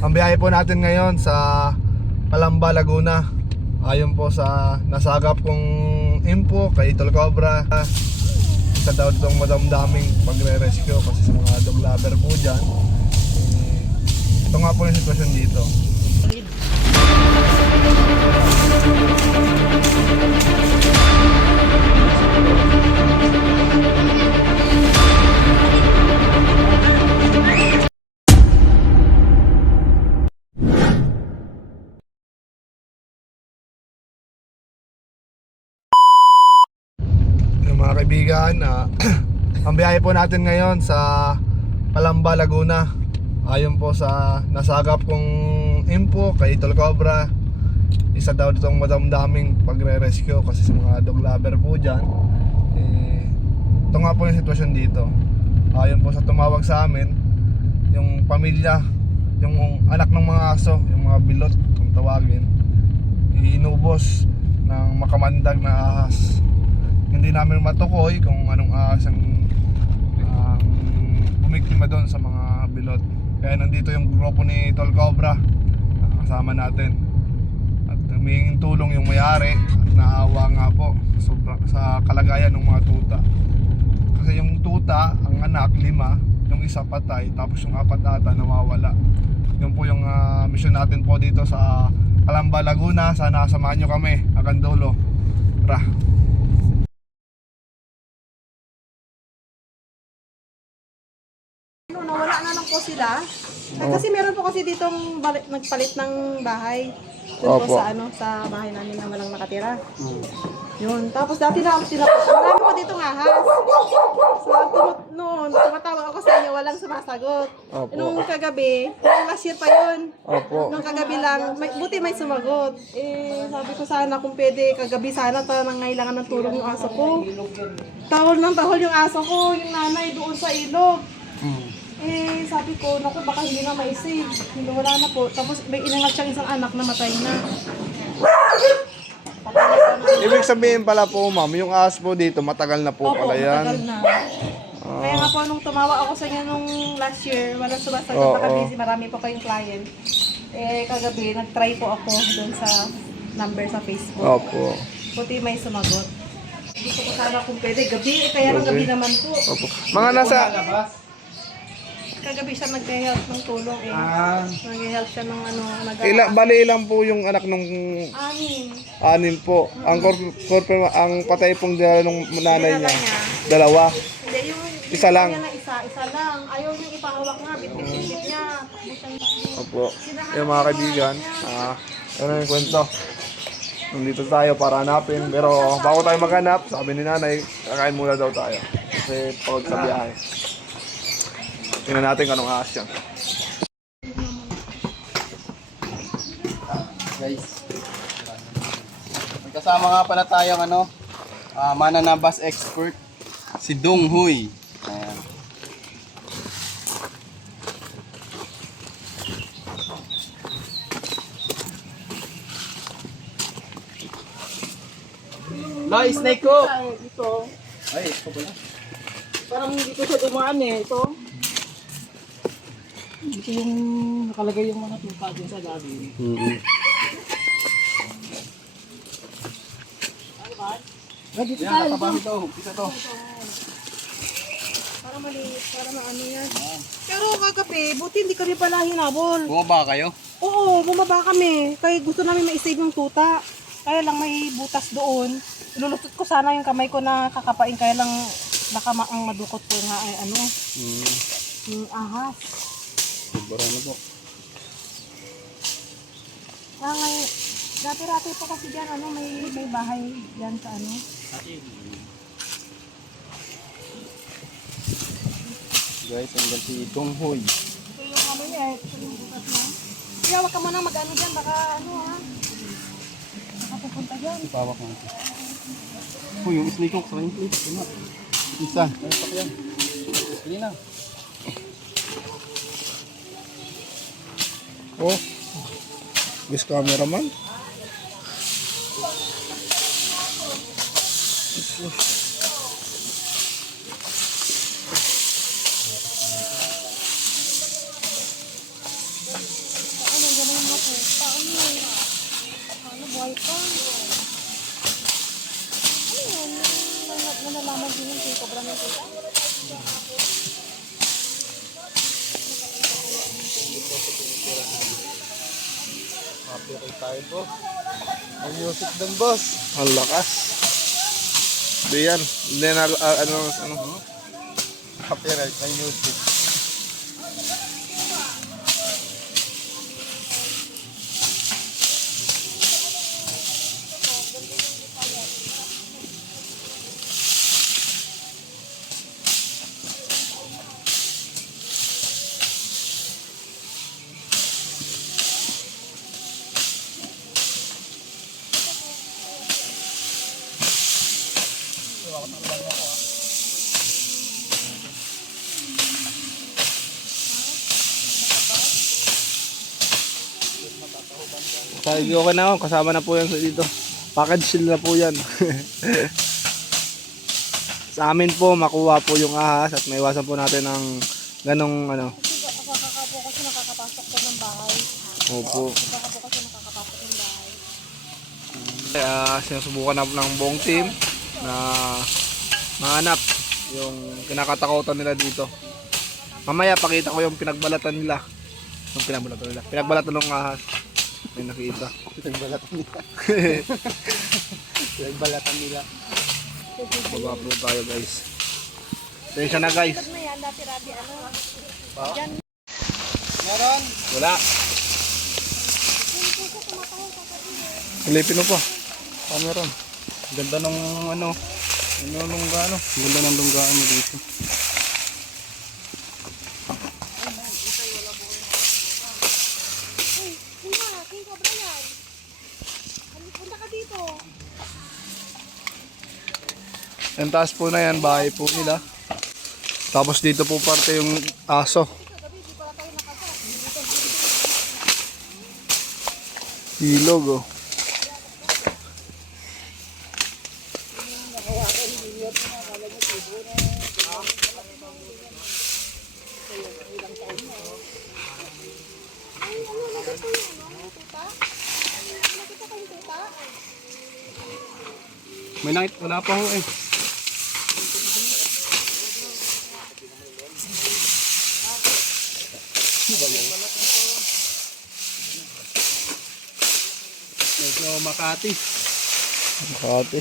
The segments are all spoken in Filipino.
Ang biyahe po natin ngayon sa Calamba, Laguna. Ayon po sa nasagap kong info kay Tol Cobra, isa daw itong madamdaming pagre-rescue kasi sa mga dog lover po dyan. Ito nga po yung sitwasyon dito. Mga kaibigan, ang biyahe po natin ngayon sa Calamba, Laguna. Ayon po sa nasagap kong info kay Tol Cobra, isa daw itong madamdaming pagre-rescue kasi sa mga dog lover po dyan. Ito nga po yung sitwasyon dito. Ayon po sa tumawag sa amin, yung pamilya, yung anak ng mga aso, yung mga bilot kung tawagin, inubos ng makamandag na ahas. Hindi namin matukoy kung anong ahas ang bumiktima doon sa mga bilot. Kaya nandito yung grupo ni Tol Cobra, kasama natin. At huminging tulong yung may-ari at naawa nga po sa kalagayan ng mga tuta. Kasi yung tuta, ang anak, 5, yung isa patay, tapos yung 4 ata nawawala. Yun po yung mission natin po dito sa Calamba, Laguna. Sana samahan nyo kami hanggang dulo. Tara! Nawala na lang po sila. Kasi meron po kasi ditong nagpalit ng bahay. Doon po sa bahay namin na walang nakatira. Yun. Tapos dati na sila po. Marami po ditong ahas. So noon, tumatawag ako sa inyo, walang sumasagot. Nung kagabi, nung last year pa yun. Nung kagabi lang, buti may sumagot. Sabi ko sana kung pwede, kagabi sana nangailangan ng tulong yung aso ko. Tahol ng tahol yung aso ko, yung nanay doon sa ilog. Sabi ko, naku, baka hindi na maisig. Hindi, wala na po. Tapos may inangat siyang isang anak na matay na. Ibig sabihin pala po, ma'am, yung ahas po dito, matagal na po pala yan. Matagal na. Kaya nga po, nung tumawa ako sa inyo nung last year, walang sumasagot, baka busy, marami po kayong client. Kagabi, nag-try po ako doon sa number sa Facebook. Opo. Buti may sumagot. Gusto ko sana kung pwede, gabi, kaya lang gabi naman po. Opo. Mga nasa... Kagabi siya nag-help ng tulong nag-help siya ng Bali ilang po yung anak nung... 6 po. Ang ang patay pong dala nung nanay niya. 2. Hindi, yung Isa lang. Isa lang. Ayaw niyang ipahawak nga, bit-bit niya. Opo. Yung mga kaibigan, ano yung kwento? Nandito tayo para hanapin. Pero bago tayo maghanap, sabi ni nanay, kakain muna daw tayo. Kasi pagod sa biyahe. Tingnan natin kung anong ahas yan. Guys, may kasama nga pala tayong mananabas expert, si Dong Huy. Ayan. Loy, snake ko! Ito. Ay, ito pala. Parang hindi ko siya dumaan ito. Ito yung nakalagay yung mga tupa dyan sa gabi. Dito Yan, katabang ito. Isa to. Para malinis, para maano yan. Pero kagabi, buti hindi kami pala hinabol. Bumaba kayo? Oo, bumaba kami. Kaya gusto namin ma-save yung tuta. Kaya lang may butas doon. Ilulusot ko sana yung kamay ko na kakapain. Kaya lang baka ang madukot ko nga ay yung ahas. Sobra na po. Ngayon, dati-rati pa kasi dyan, may bahay dyan sa Guys, hanggang si Dong Huy. Ito yung ito yung butas na. Kaya wag ka muna mag-ano dyan, baka baka pupunta dyan. Ipawak natin. Yung snake ko, sarang please. Isa. Ito yan. Sige na. Guys, cameraman. Ano, buhay pa. Ano yun? Nalalaman din yung cobra ng kita. Happy tayo po. Ang music dun, boss. Ang lakas. Di yan. Hindi na, ano. Copyright ng music. Sige, okay na ako. Kasama na po yan dito. Package seal na po yan. Sa amin po, makuha po yung ahas at maiwasan po natin ang ganong ano. Baka po kasi nakakapasok ko ng bahay. Opo. Baka po kasi nakakapasok ng bahay. Sinusubukan na ng buong team na mahanap yung kinakatakutan nila dito. Mamaya pakita ko yung pinagbalatan nila. Yung pinagbalatan nila. Pinagbalatan ng ahas. May nakita. Pinagbalatan nila. Pinagbalatan nila. Baba po tayo guys. Tensya na guys. Na yan, dati-dati ano. Meron? Wala. Silipin mo pa. Meron. Ganda ng ano. Lungga ano. Ganda ng lunggaan mo dito. King Cobra yan. Punta ka dito. Yung taas po na yan, bahay po nila. Tapos dito po parte yung aso. Ilog oh. May nakit, wala pa ho eh. Medyo Makati. Makati.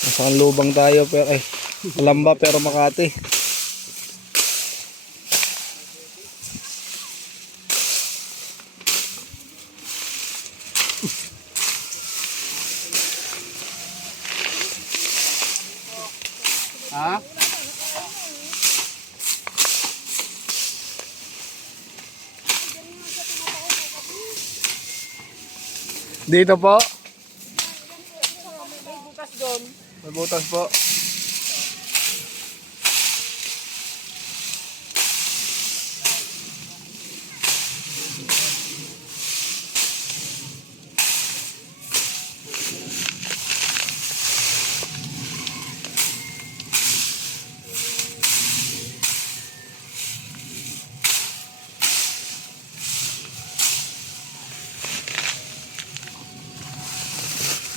Nasa lubang tayo pero Kalamba pero Makati. Ha? Dito po. May bukas doon. May butas po.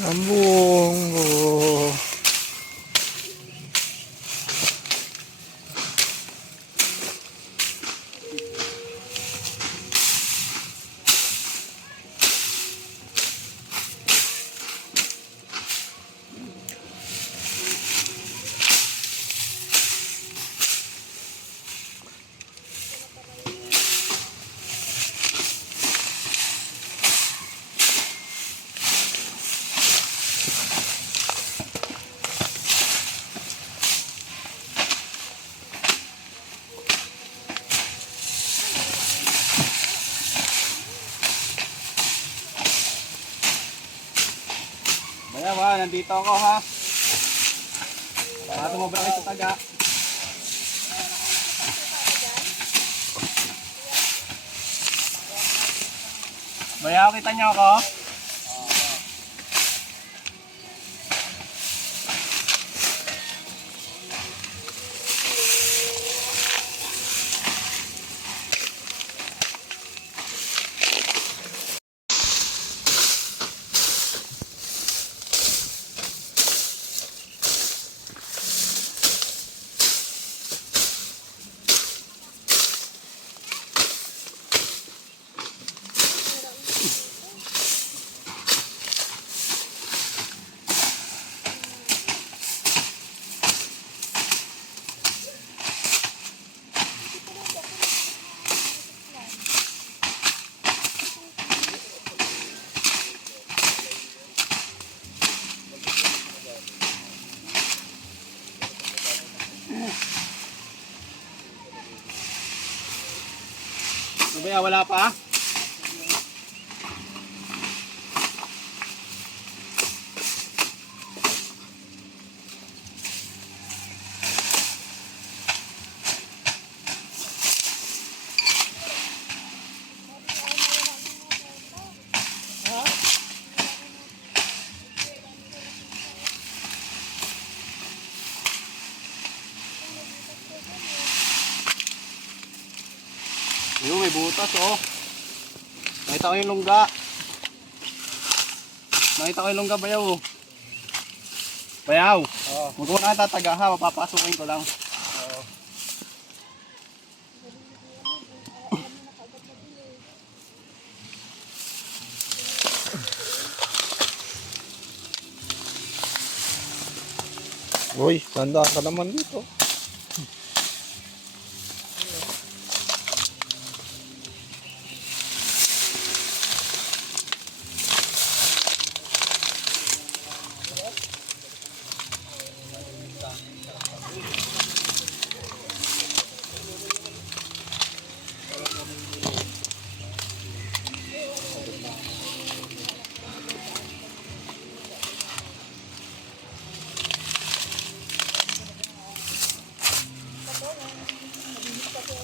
Ambong. Baya ba, nandito ako ha. Para tumabra kayo sa taga. Baya, kita niyo ako? Kaya wala pa? Ayun, may butas oh. Nakita ko yung lungga. Nakita ko yung lungga, bayaw. Bayaw. Oo. Huwag ko na tataga ha, mapapasukin ko lang. Oo. Uy, tanda ka naman dito.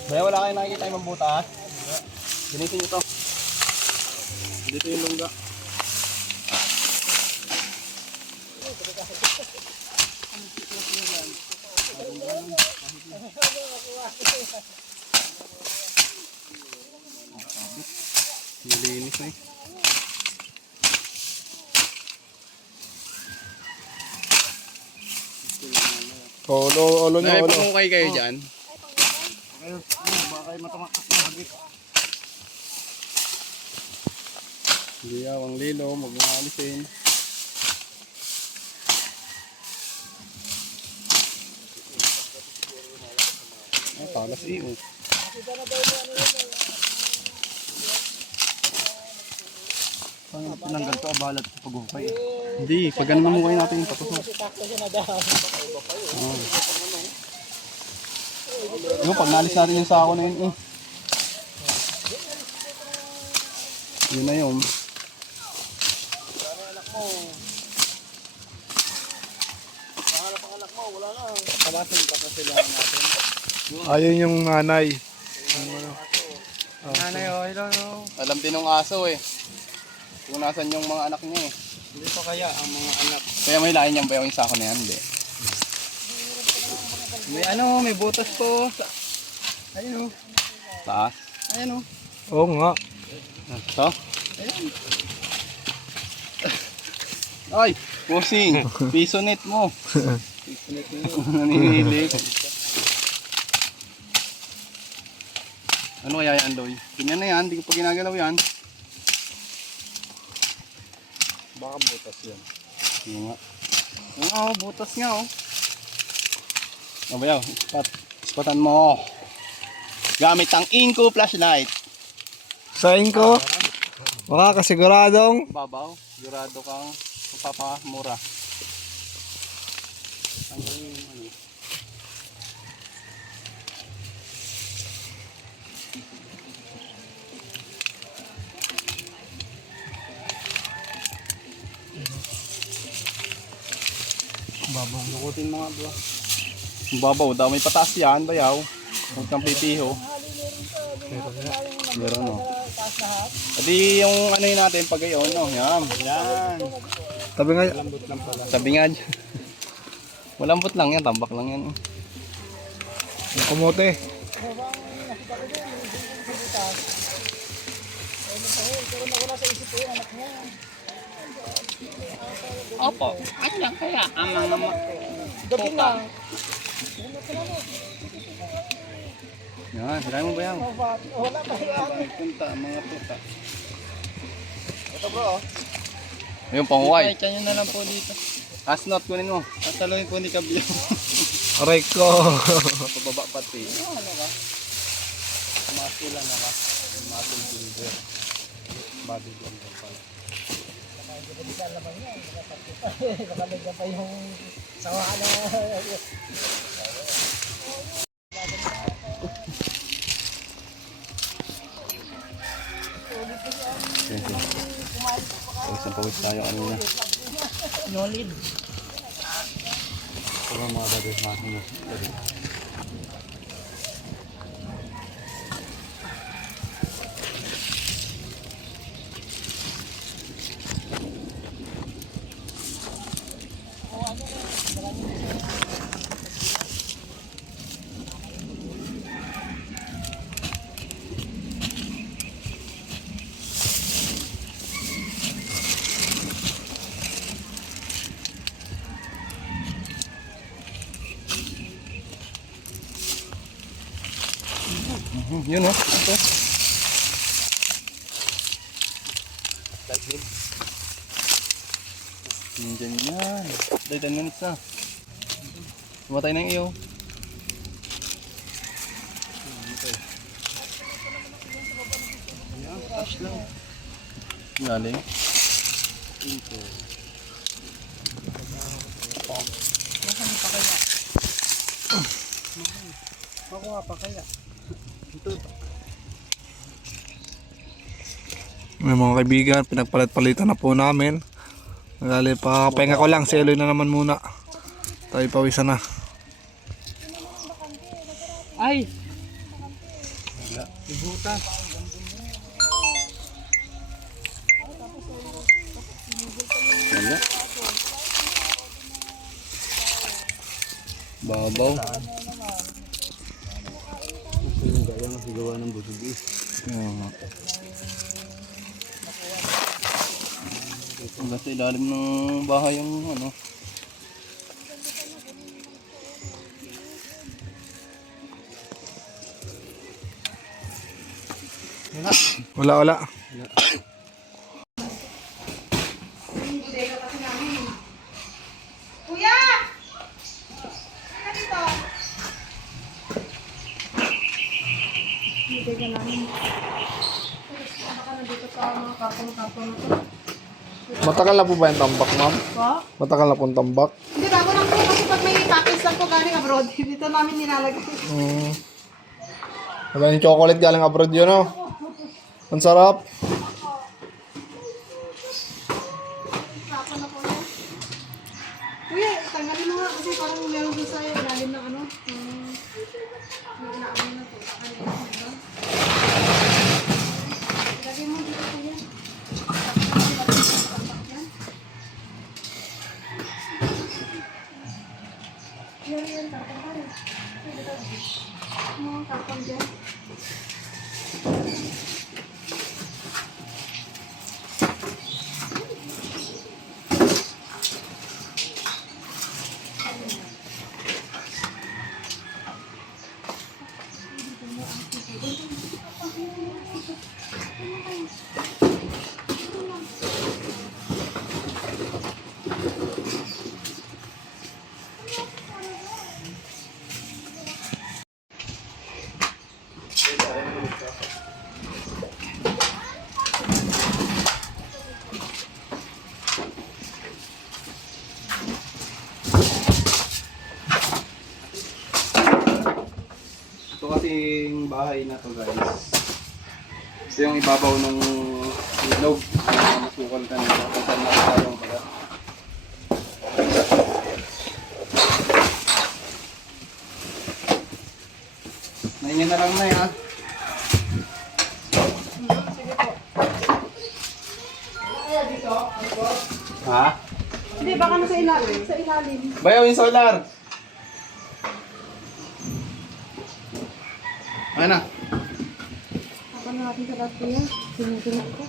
Bayaw, wala kayo nakikita yung butas. Ginisin nyo to. Dito yung lungga. Nilinis na eh. Olo nyo, May olo. pangukay kayo dyan. Ayun, baka kayo matamakak na hagit. Liyaw ang lilo, mag-aalisin. Ay, talas iyo. Paano tinanggal to? Bahala sa paghukay. Hindi, pag ganun mo kayo natin yung patusok. Oh. Yung pag nalis natin yung sako na yun eh. Yun na yun. Ayun yung nanay. Nanay, oh, hello. Alam din ng aso eh. Kung nasan yung mga anak niya eh. Hindi pa kaya ang mga anak. Kaya may lain niyang bayaw yung sako na yan, hindi. May ano, may butas po. Ayun o. Taas. Ayun o. Oo nga. Ito? Ayun. Ay, pusing. Piso net mo. Piso net mo. Naninilig. Ano kaya yan, Doy? Ganyan na yan, hindi ko pa ginagalaw yan. Baka butas yan. Yung nga. Oo, butas nga oh. Ano ba yaw? Ispatan mo. Gamit ang Inco flashlight. Sain ko, makakasiguradong Babaw, sigurado kang mapapamura. Ang galing yung ano. babaw. Lukutin mo nga bro. Ang babaw daw, may pataas yan, bayaw. Huwag kang pipiho. Meron no. Adi yung ano yun natin, pag ayon no. Yan. Yan. Tabi nga, Lambot lang pala. Sabi nga dyan. Malambot lang yan, tambak lang yan. yung kumote. Opo, at lang kaya ang mga puta. Yan, hilahin mo ba yan? Wala pa yan. Punta, mga puta. Ito bro. Ayun, panguway. Kahit nyo na lang po dito. Asnot, kunin mo. Pataluin po ni Kabyo. Aray ko. Pababa pati. Ano ka? Masula na ka. Muscle builder. Body builder pala. Nakalagyan pa yung sawa na. Yan siya. Pawis na pawis tayo kanina. Nolid. Ito mga brothers mga. Yun o. Ito. Nandiyan yan. Dahil 10 minutes na. Tumatay na yung iyo. Ayan, touch lang. Galing. Makuha pa kaya. May mga kaibigan, pinagpalit-palitan na po namin. Nagali pa, pahinga ko lang, si Eloy na naman muna. Tayo pawisan na. Ay! Ibutas. Wala. Babaw. Yung gaya nga sigawa ng busog eh. Hanggang sa ilalim ng bahay yung ano. Wala. Kuya! Ano dito? Hindi ka namin. Baka nandito sa mga kapon-kapon na to. Matagal na po ba yung tambak, ma'am? Po? Matagal na po yung tambak? Hindi, bago lang po kasi pag may package lang po galing abroad, dito namin nilalagay. Wala yung chocolate galing abroad yun, no? Ang sarap. Kapon na po yan. Kuya, tanggalin mo nga kasi parang meron doon sa ilalim ng ano. Yung inaawin na po. Ilagay mo dito kuya. Yan, tapon pa rin. Tapon dyan. Ito kasing bahay na to guys. Ito yung ibabaw ng ilog. Masukal ka nila. Kasal na tayong pala. Naingin na lang na ha. Ha? Hindi, baka nasa ilalim. Sa ilalim. Bayaw yung solar. Ano na? Ako na natin sa lahat kuya. Sinusunod ko.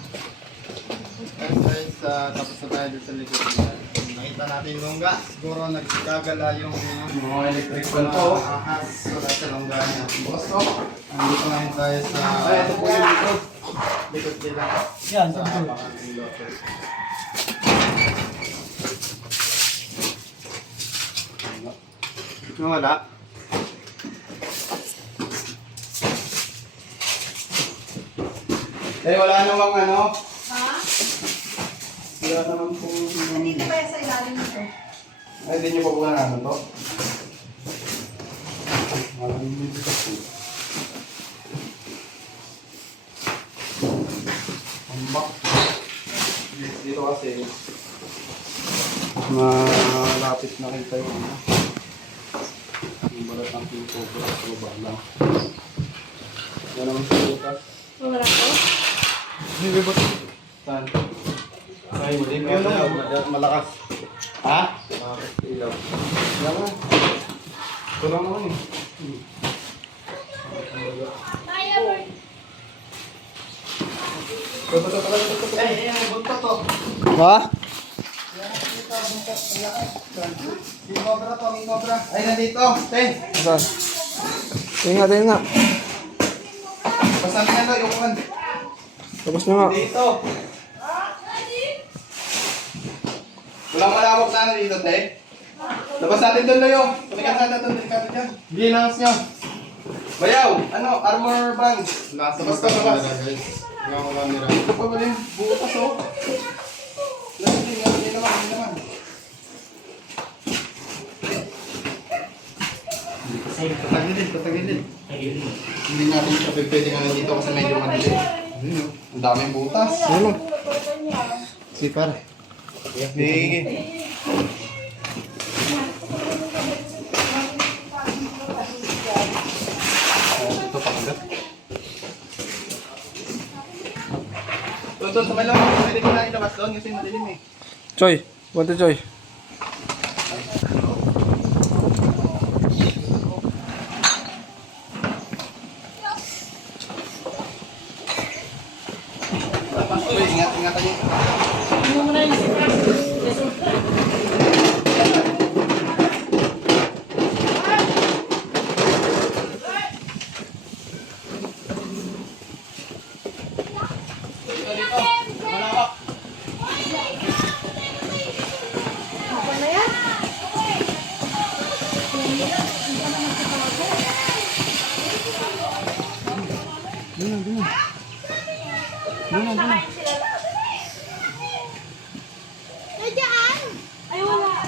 Guys, tapos na tayo dito sa likod nila. Nakita natin yung longga. Siguro nagkagala yung mga electric fan po. Ahas. Wala sa longga niya. Boss ko. Andito ngayon tayo sa... Ay, ito po yung likod. Likod nila. Yan, Sa abangan ng loto. Wala. Eh, wala namang ano. Ha? Wala namang kung... Nandito ba yan sa ilalim nito? Ay, hindi nyo pa buka na ano to? Malamig nito sa po. Ambak. Dito kasi malapit na kita yung ano. Yung balat ng pinto ko sa baba lang. Yan naman sa butas. Wala ko. Hindi ba? Saan? Ay, hindi ko yun. Malakas. Ha? Malakas ilaw. Yan nga. Ito lang naman eh. Bunta to. Ha? King Cobra to, King Cobra. Ay, nandito. Ten. Saan? Ingat, ingat. Pasan nga na yung kan. Tapos na nga. Dito. Walang malawak sana dito, te. Labas natin doon layo. Tumikat natin doon, delikado dyan. Ginangas nyo. Bayaw, ano, armor band. Labas ka, labas. Ito pa ba yung butas, oh. Labas din, hindi naman, hindi naman. Patagilid, patagilid. Hindi natin siya pwede nga nandito kasi medyo madilim. Ang daming butas. Ano? Sipar. Sige. Ito pakagat. Doon sa malaw, pwede ko na ilabas doon kasi madilim eh. Choy, wante Choy. Uy, ingat, ingat tayo. Ay, wala.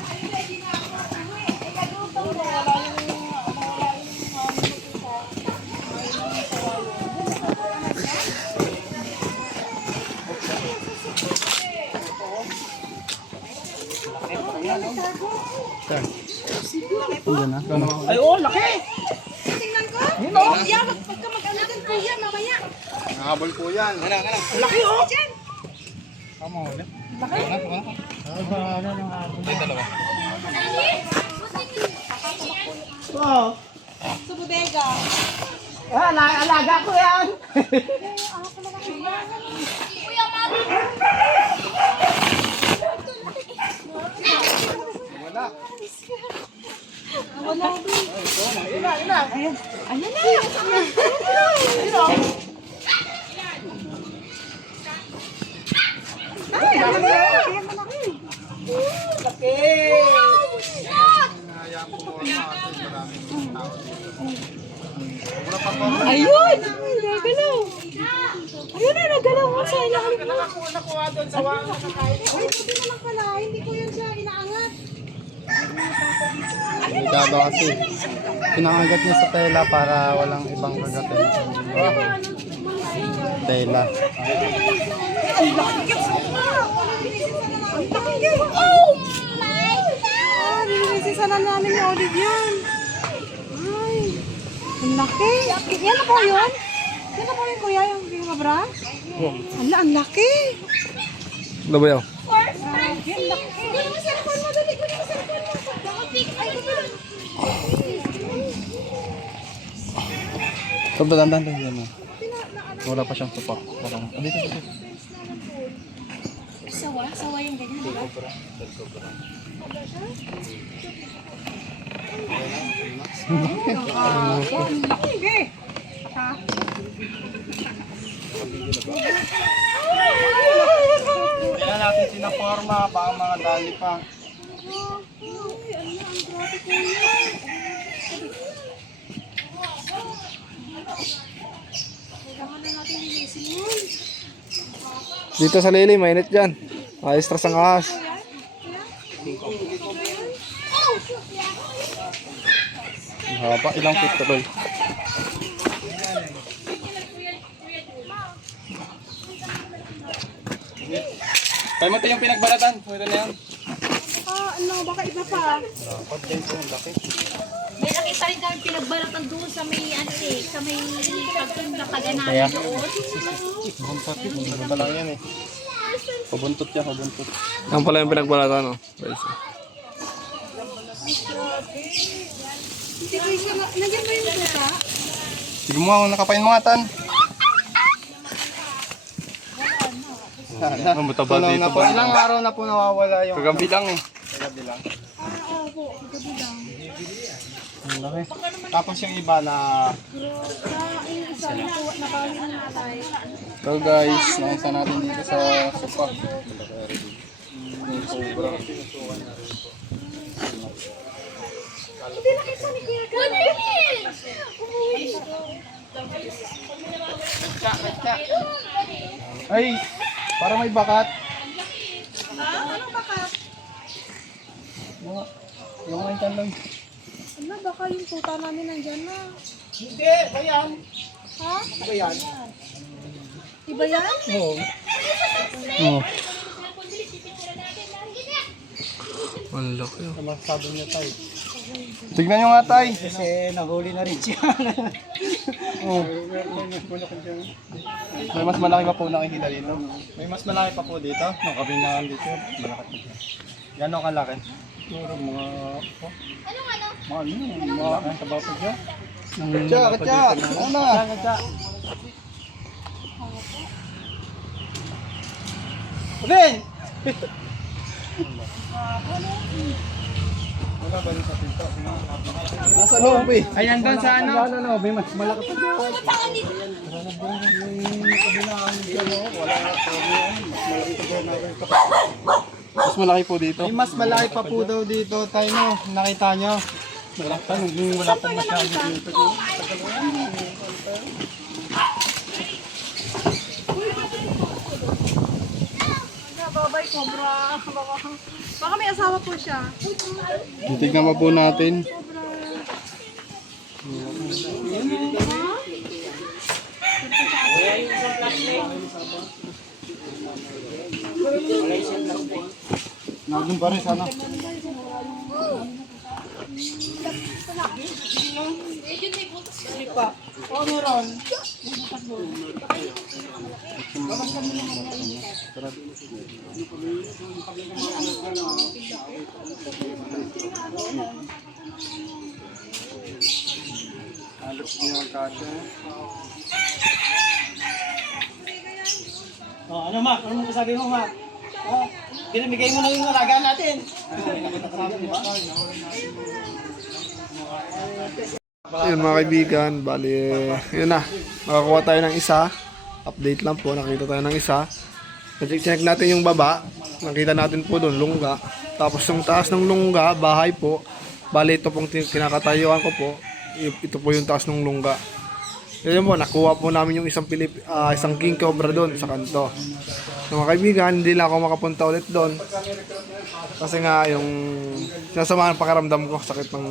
Ay, oh, laki! Tingnan ko. Oo, yeah, wag ka mag-ano dyan, kuya, mamaya. Nakabol po yan. Laki, oh! Dyan. Wow! Sa bodega. Ah, alaga ko yan! Wala din. Ayan na. Ay, ayan na. Ayan malaki. Laki! Ayun! Nagalaw. Ayun na, nagalaw mo sa ilalim mo. Nakuha doon sa wala sa kahit. Ay, buti naman pala. Hindi ko yan siya inaangat. Delikado kasi. Pinangagat niya sa tela para walang ibang kagatin. Tela. Ang laki ka. Oh my God! Nilisisan na namin ni Olive yan. Ay, ang laki. Yan na po yun? Yan na po yun, kuya, yung gabra? Ala, ang laki. Labayaw. Kunin mo cellphone mo, dali. Kunin mo cellphone mo. Ay, Ito ba dandan yan mo? Wala pa siyang supak. Dito. sawa yung ganyan, di ba? Ang laki, eh. Kaya natin sinaporma, baka mga dali pa. Dito sa lili, mainit dyan. Stress ang ahas. Haba, ilang feet tuloy. Kaya mo ito yung pinagbalatan. Ito na yan. Ano, baka iba pa. Dapat din po, laki. May nakita rin kami pinagbalatan doon sa may ano eh, sa may pagtunda kaganahan doon. Buntot yun. Ano ba lang yan eh. Pabuntot yan, pabuntot. Yan pala yung pinagbalatan, no? Guys. Hindi ko siya, nandiyan ba yung tuta? Sige mo ako, nakapain mga tan. Ang mataba Tunaw dito na po. ba? Ilang araw na po nawawala yung... Kagabi lang eh. Kagabi lang. Opo, gabi lang. Ang laki. Tapos yung iba na... Yung isa na po, nakawin na natay. So guys, nakita natin dito sa sopa. Hindi nakita ni Kuya Ay! Para may bakat. Anong baka? Yung may tanong. Ano, baka yung tuta namin nandyan na. Hindi! Bayan! Ha? Bayan! Iba yan? Oo. Oo. Ang laki oh. Masabi niya tayo. Tignan nyo nga tay. Kasi nahuli na rin siya. Oh. May mas malaki pa po nakikita dito. May mas malaki pa po dito. Nung kabinangan dito. Malaki dito. Gano'ng kalaki? Siguro mga... Mga ano? Mga tabaw po siya. Katya! Katya! Ano na? Katya! Udin! Wala ba rin sa pinto? Nasa loob eh. Ayan doon sa ano? Ano, may mas malaki pa dyan. Mas malaki po dito. May mas malaki pa po daw dito, tayo no. Nakita nyo. Wala pang masyado dito. Babay, cobra. Baka may asawa po siya. Titignan pa po natin. Nandun pa rin sana. Oo, meron. Halos niya ang kasya. Oh, ano Mac? Ano mo sabi mo Mac? Oh, binibigay mo na yung alaga natin. Yun mga kaibigan, bali, yun na. Nakakuha tayo ng isa. Update lang po, nakita tayo ng isa. Check natin yung baba. Nakita natin po doon, lungga. Tapos yung taas ng lungga, bahay po. Bali, ito pong kinakatayuan ko po. Ito po yung taas ng lungga. Yun po, nakuha po namin yung isang king cobra doon sa kanto. So, mga kaibigan, hindi lang ako makapunta ulit doon. Kasi nga, yung sinasama ng pakaramdam ko, sakit ng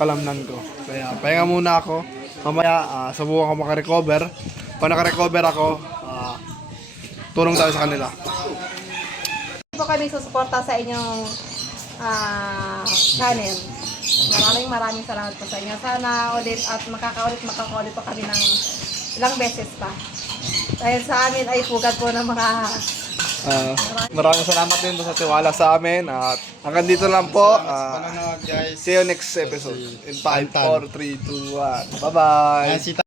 kalamnan ko. Kaya, pahinga muna ako. Mamaya, subukan ko makarecover. Pag nakarecover ako, tulong tayo sa kanila. Hindi po kami susuporta sa inyong channel. Maraming salamat po sa inyo. Sana ulit at makakaulit pa kami ng ilang beses pa. Dahil sa amin ay pugad po ng mga... Maraming salamat din sa tiwala sa amin. At hanggang dito lang po. Panonood guys. See you next episode. In 5, 4, 3, 2, 1. Bye-bye! Si